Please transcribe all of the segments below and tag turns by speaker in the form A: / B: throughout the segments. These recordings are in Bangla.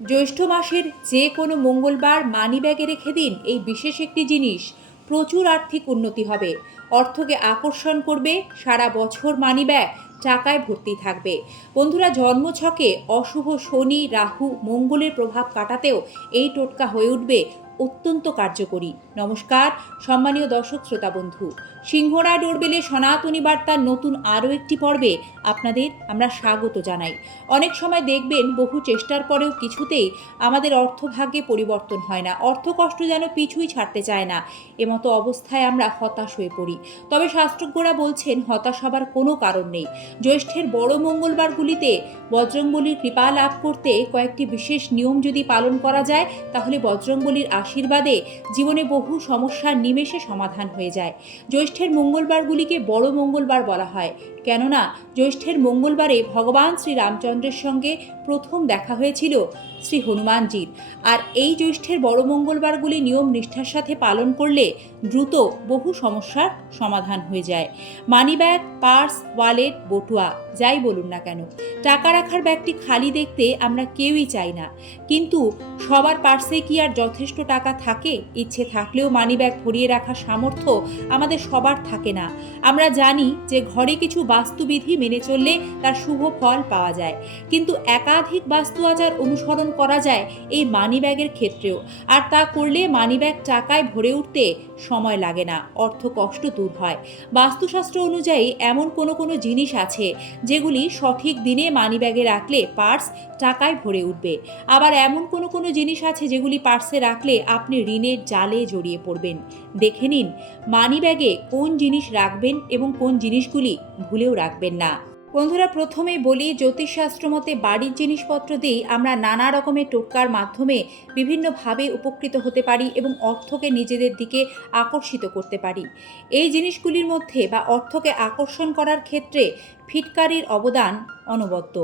A: জ্যৈষ্ঠ মাসের যে কোনো মঙ্গলবার মানি ব্যাগে রেখে দিন এই বিশেষ একটি জিনিস। প্রচুর আর্থিক উন্নতি হবে। অর্থকে আকর্ষণ করবে, সারা বছর মানি ব্যাগ টাকায় ভর্তি থাকবে। বন্ধুরা, জন্মছকে অশুভ শনি, রাহু, মঙ্গলের প্রভাব কাটাতেও এই টোটকা হয়ে উঠবে অত্যন্ত কার্যকরী। নমস্কার, সম্মানীয় দর্শক, শ্রোতা বন্ধু। সিংহরায় ডোরবেলে সনাতনী বার্তার নতুন আরও একটি পর্বে আপনাদের আমরা স্বাগত জানাই। অনেক সময় দেখবেন বহু চেষ্টার পরেও কিছুতেই আমাদের অর্থভাগ্যে পরিবর্তন হয় না। অর্থ কষ্ট যেন পিছুই ছাড়তে চায় না। এমতো অবস্থায় আমরা হতাশ হয়ে পড়ি। তবে শাস্ত্রজ্ঞরা বলছেন, হতাশ হবার কোনো কারণ নেই। জ্যৈষ্ঠের বড় মঙ্গলবারগুলিতে বজরংবলীর কৃপা লাভ করতে কয়েকটি বিশেষ নিয়ম যদি পালন করা যায়, তাহলে বজরংবলীর আশীর্বাদে জীবনে বহু সমস্যার নিমেষে সমাধান হয়ে যায়। জ্যৈষ্ঠের মঙ্গলবারগুলিকে বড় মঙ্গলবার বলা হয়। কেননা জ্যৈষ্ঠের মঙ্গলবারে ভগবান শ্রী রামচন্দ্রের সঙ্গে প্রথম দেখা হয়েছিল শ্রী হনুমানজির। আর এই জ্যৈষ্ঠের বড় মঙ্গলবারগুলি নিয়ম নিষ্ঠার সাথে পালন করলে দ্রুত বহু সমস্যার সমাধান হয়ে যায়। মানিব্যাগ পার্স, ওয়ালেট, বটুয়া, যাই বলুন না কেন। টাকা রাখার ব্যাগটি খালি দেখতে আমরা কেউই চাই না। কিন্তু সবার পার্সে কি আর যথেষ্ট টাকা থাকে? ইচ্ছে থাকলেও মানিব্যাগ ভরিয়ে রাখার সামর্থ্য আমাদের সবার থাকে না। আমরা জানি যে ঘরে কিছু বাস্তুবিধি মেনে চললে তার শুভ ফল পাওয়া যায়। কিন্তু একাধিক বাস্তু আচার অনুসরণ করা যায় এই মানিব্যাগের ক্ষেত্রেও। আর তা করলে মানিব্যাগ টাকায় ভরে উঠতে সময় লাগে না, অর্থ কষ্ট দূর হয়। বাস্তুশাস্ত্র অনুযায়ী এমন কোনো কোনো জিনিস আছে যেগুলি সঠিক দিনে মানিব্যাগে রাখলে পার্স টাকায় ভরে উঠবে। আবার এমন কোনো কোনো জিনিস আছে যেগুলি পার্সে রাখলে আপনি ঋণের জালে জড়িয়ে পড়বেন। দেখে নিন মানিব্যাগে কোন জিনিস রাখবেন এবং কোন জিনিসগুলি ভুলেও রাখবেন না। বন্ধুরা, প্রথমে বলি, জ্যোতিষশাস্ত্র মতে বাড়ির জিনিসপত্র দিয়েই আমরা নানা রকমের টোটকার মাধ্যমে বিভিন্নভাবে উপকৃত হতে পারি এবং অর্থকে নিজেদের দিকে আকর্ষিত করতে পারি। এই জিনিসগুলির মধ্যে বা অর্থকে আকর্ষণ করার ক্ষেত্রে ফিটকারির অবদান অনবদ্য।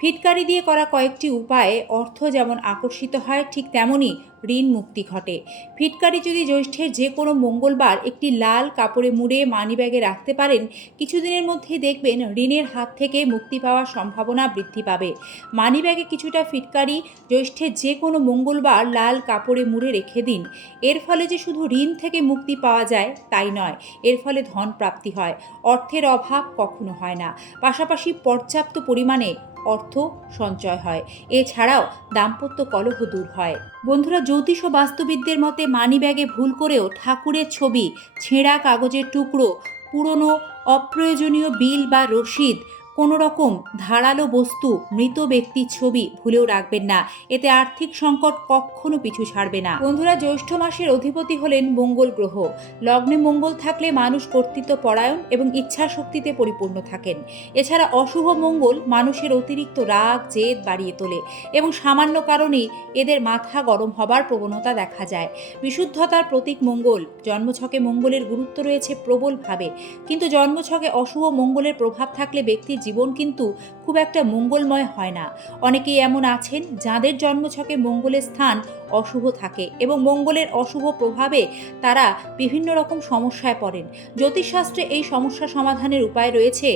A: ফিটকারি দিয়ে করা কয়েকটি উপায়ে অর্থ যেমন আকর্ষিত হয়, ঠিক তেমনই ঋণ মুক্তি ঘটে। ফিটকারি যদি জ্যৈষ্ঠের যে কোনো মঙ্গলবার একটি লাল কাপড়ে মুড়ে মানিব্যাগে রাখতে পারেন, কিছুদিনের মধ্যে দেখবেন ঋণের হাত থেকে মুক্তি পাওয়ার সম্ভাবনা বৃদ্ধি পাবে। মানিব্যাগে কিছুটা ফিটকারি জ্যৈষ্ঠের যে কোনো মঙ্গলবার লাল কাপড়ে মুড়ে রেখে দিন। এর ফলে যে শুধু ঋণ থেকে মুক্তি পাওয়া যায়, তাই নয়, এর ফলে ধন প্রাপ্তি হয়। অর্থের অভাব কখনো হয় না। পাশাপাশি পর্যাপ্ত পরিমাণে অর্থ সঞ্চয় হয়। এছাড়াও দাম্পত্য কলহ দূর হয়। বন্ধুরা, জ্যোতিষ ও বাস্তুবিদদের মতে মানি ব্যাগে ভুল করেও ঠাকুরের ছবি, ছেঁড়া কাগজের টুকরো, পুরনো অপ্রয়োজনীয় বিল বা রসিদ কোনো রকম ধারালো বস্তু, মৃত ব্যক্তির ছবি ভুলেও রাখবেন না। এতে আর্থিক সংকট কখনো পিছু ছাড়বে না। বন্ধুরা, জ্যৈষ্ঠ মাসের অধিপতি হলেন মঙ্গল গ্রহ। লগ্নে মঙ্গল থাকলে মানুষ কর্তৃত্ব পরায়ণ এবং ইচ্ছা শক্তিতে পরিপূর্ণ থাকেন। এছাড়া অশুভ মঙ্গল মানুষের অতিরিক্ত রাগ, জেদ বাড়িয়ে তোলে এবং সামান্য কারণেই এদের মাথা গরম হবার প্রবণতা দেখা যায়। বিশুদ্ধতার প্রতীক মঙ্গল, জন্মছকে মঙ্গলের গুরুত্ব রয়েছে প্রবলভাবে। কিন্তু জন্মছকে অশুভ মঙ্গলের প্রভাব থাকলে ব্যক্তির জীবন কিন্তু খুব একটা মঙ্গলময় হয় না। অনেকেই এমন আছেন যাদের জন্মছকে মঙ্গলের স্থান অশুভ থাকে এবং মঙ্গলের অশুভ প্রভাবে তারা বিভিন্ন রকম সমস্যায় পড়েন। জ্যোতিষশাস্ত্রে এই সমস্যা সমাধানের উপায় রয়েছে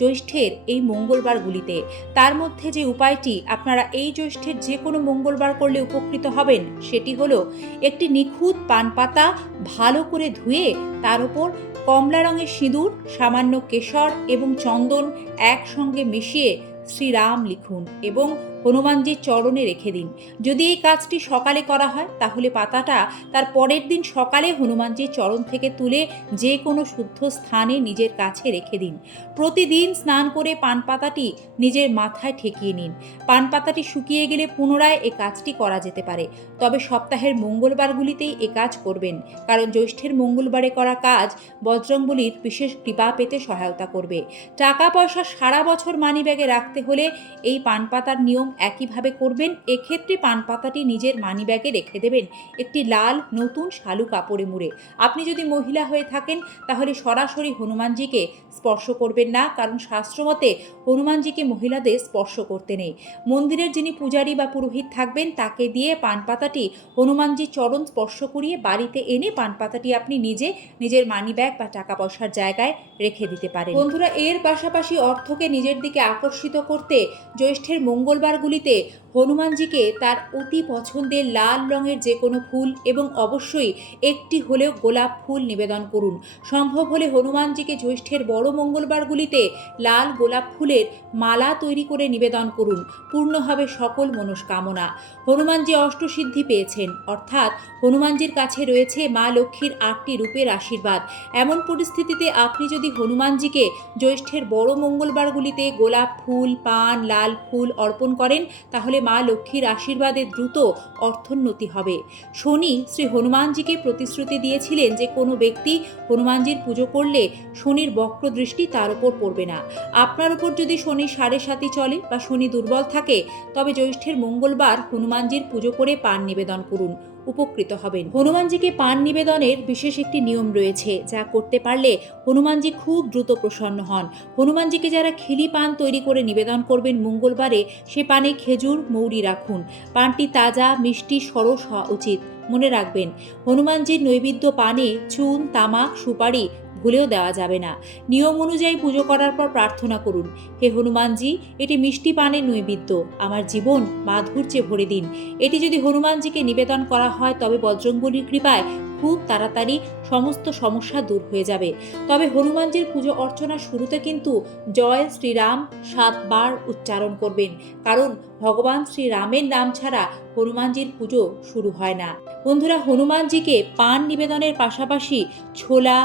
A: জ্যৈষ্ঠের এই মঙ্গলবারগুলিতে। তার মধ্যে যে উপায়টি, আপনারা এই জ্যৈষ্ঠের যে কোনো মঙ্গলবার করলে উপকৃত হবেন, সেটি হলো একটি নিখুঁত পান পাতা ভালো করে ধুয়ে তার উপর কমলা রঙের সিঁদুর সামান্য কেশর এবং চন্দন একসঙ্গে মিশিয়ে শ্রীরাম লিখুন এবং হনুমানজির চরণে রেখে দিন। যদি এই কাজটি সকালে করা হয়, তাহলে পাতাটা তার পরের দিন সকালে হনুমানজির চরণ থেকে তুলে যে কোনো শুদ্ধ স্থানে নিজের কাছে রেখে দিন। প্রতিদিন স্নান করে পান পাতাটি নিজের মাথায় ঠেকিয়ে নিন। পান পাতাটি শুকিয়ে গেলে পুনরায় এ কাজটি করা যেতে পারে। তবে সপ্তাহের মঙ্গলবারগুলিতেই এ কাজ করবেন, কারণ জ্যৈষ্ঠের মঙ্গলবারে করা কাজ বজরংবলির বিশেষ কৃপা পেতে সহায়তা করবে। টাকা পয়সা সারা বছর মানিব্যাগে রাখতে হলে এই পান পাতার নিয়ম একইভাবে করবেন, এক্ষেত্রে পান পাতাটি নিজের মানিব্যাগে রেখে দেবেন একটি লাল নতুন শালু কাপড়ে মুড়ে। আপনি যদি মহিলা হয়ে থাকেন, তাহলে সরাসরি হনুমানজিকে স্পর্শ করবেন না, কারণ শাস্ত্রমতে হনুমানজিকে মহিলাদের স্পর্শ করতে নেই। মন্দিরের যিনি পূজারী বা পুরোহিত থাকবেন, তাকে দিয়ে পান পাতাটি হনুমানজির চরণ স্পর্শ করিয়ে বাড়িতে এনে পান পাতাটি আপনি নিজে নিজের মানিব্যাগ বা টাকা পয়সার জায়গায় রেখে দিতে পারেন। বন্ধুরা, এর পাশাপাশি অর্থকে নিজের দিকে আকর্ষিত করতে জ্যৈষ্ঠের মঙ্গলবার মঙ্গলবারগুলিতে হনুমানজিকে তার অতি পছন্দের লাল রঙের যে কোনো ফুল এবং অবশ্যই একটি হলেও গোলাপ ফুল নিবেদন করুন। সম্ভব হলে হনুমানজিকে জ্যৈষ্ঠের বড় মঙ্গলবারগুলিতে লাল গোলাপ ফুলের মালা তৈরি করে নিবেদন করুন। পূর্ণ হবে সকল মনস্কামনা। হনুমানজি অষ্টসিদ্ধি পেয়েছেন। অর্থাৎ হনুমানজির কাছে রয়েছে মা লক্ষ্মীর আটটি রূপের আশীর্বাদ। এমন পরিস্থিতিতে আপনি যদি হনুমানজিকে জ্যৈষ্ঠের বড় মঙ্গলবারগুলিতে গোলাপ ফুল, পান, লাল ফুল অর্পণ করেন তাহলে মা লক্ষ্মীর আশীর্বাদে দ্রুত অর্থোন্নতি হবে। শনি শ্রী হনুমানজিকে প্রতিশ্রুতি দিয়েছিলেন যে কোনো ব্যক্তি হনুমানজির পুজো করলে শনির বক্র দৃষ্টি তার উপর পড়বে না। আপনার ওপর যদি শনি সাড়ে সাতি চলে বা শনি দুর্বল থাকে, তবে জ্যৈষ্ঠের মঙ্গলবার হনুমানজির পুজো করে পান নিবেদন করুন। উপকৃত হবেন। হনুমানজিকে পান নিবেদনের বিশেষ একটি নিয়ম রয়েছে, যা করতে পারলে হনুমানজি খুব দ্রুত প্রসন্ন হন। হনুমানজিকে যারা খিলি পান তৈরি করে নিবেদন করবেন মঙ্গলবারে, সে পানে খেজুর, মৌরি রাখুন। পানটি তাজা, মিষ্টি, সরস হওয়া উচিত। মনে রাখবেন, হনুমানজির নৈবেদ্য পানে চুন, তামাক, সুপারি ভুলেও দেওয়া যাবে না। নিয়ম অনুযায়ী পুজো করার পর প্রার্থনা করুন। হে হনুমানজি, এটি মিষ্টি পানের নৈবেদ্য। আমার জীবন মাধুর্যে ভরে দিন। এটি যদি হনুমানজিকে নিবেদন করা হয়, তবে বজরংবলীর কৃপায় খুব তাড়াতাড়ি সমস্ত সমস্যা দূর হয়ে যাবে। তবে হনুমানজির পুজো অর্চনা শুরুতে কিন্তু জয় শ্রীরাম সাতবার উচ্চারণ করবেন। কারণ ভগবান শ্রীরামের নাম ছাড়া হনুমানজির পুজো শুরু হয় না। বন্ধুরা, হনুমানজিকে পান নিবেদনের পাশাপাশি ছোলা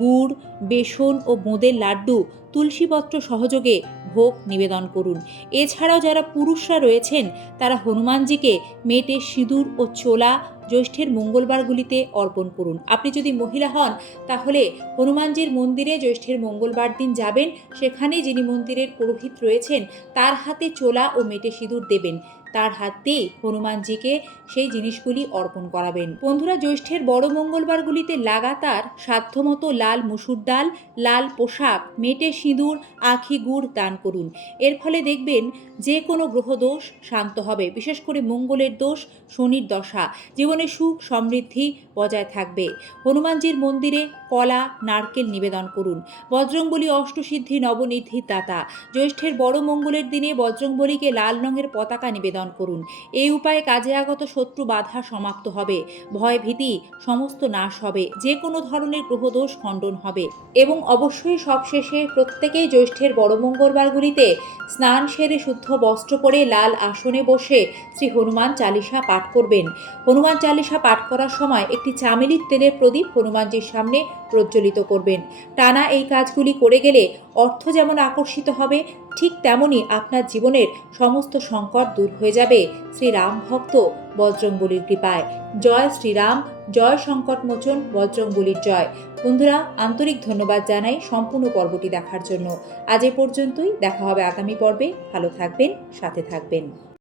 A: গুড়, বেসন ও বোঁদের লাড্ডু তুলসীপত্র সহযোগে ভোগ নিবেদন করুন। এছাড়াও যারা পুরুষরা রয়েছেন, তারা হনুমানজিকে মেটে সিঁদুর ও চোলা জ্যৈষ্ঠের মঙ্গলবারগুলিতে অর্পণ করুন। আপনি যদি মহিলা হন, তাহলে হনুমানজির মন্দিরে জ্যৈষ্ঠের মঙ্গলবার দিন যাবেন। সেখানে যিনি মন্দিরের পুরোহিত রয়েছেন, তার হাতে চোলা ও মেটে সিঁদুর দেবেন। তার হাত দিয়ে হনুমানজিকে সেই জিনিসগুলি অর্পণ করাবেন। বন্ধুরা, জ্যৈষ্ঠের বড় মঙ্গলবারগুলিতে লাগাতার সাধ্যমতো লাল মুসুর ডাল, লাল পোশাক, মেটে সিঁদুর, আখি গুড় দান করুন। এর ফলে দেখবেন যে কোনো গ্রহদোষ শান্ত হবে, বিশেষ করে মঙ্গলের দোষ শনির দশা। জীবনে সুখ, সমৃদ্ধি বজায় থাকবে। হনুমানজির মন্দিরে কলা, নারকেল নিবেদন করুন। বজরংবলী অষ্টসিদ্ধি নবনিধির দাতা জ্যৈষ্ঠের বড় মঙ্গলের দিনে বজরংবলীকে লাল রঙের পতাকা নিবেদন করুন। এই উপায়ে কাজে আগত শত্রু বাধা সমাপ্ত হবে। ভয় ভীতি সমস্ত নাশ হবে। যে কোনো ধরনের গ্রহদোষ খণ্ডন হবে। এবং অবশ্যই সবশেষে প্রত্যেকেই জ্যৈষ্ঠের বড় মঙ্গলবারগুলিতে স্নান সেরে শুদ্ধ বস্ত্র পরে লাল আসনে বসে শ্রী হনুমান চালিসা পাঠ করবেন। হনুমান চালিসা পাঠ করার সময় একটি চামেলির তেলের প্রদীপ হনুমানজির সামনে প্রজ্বলিত করবেন। টানা এই কাজগুলি করে গেলে অর্থ যেমন আকর্ষিত হবে ঠিক তেমনই আপনার জীবনের সমস্ত সংকট দূর হয়ে যাবে। শ্রীরাম ভক্ত বজরংবলীর কৃপায়। জয় শ্রীরাম, জয় সংকট মোচন বজরংবলীর জয়। বন্ধুরা, আন্তরিক ধন্যবাদ জানাই সম্পূর্ণ পর্বটি দেখার জন্য। আজ এ পর্যন্তই, দেখা হবে আগামী পর্বে। ভালো থাকবেন, সাথে থাকবেন।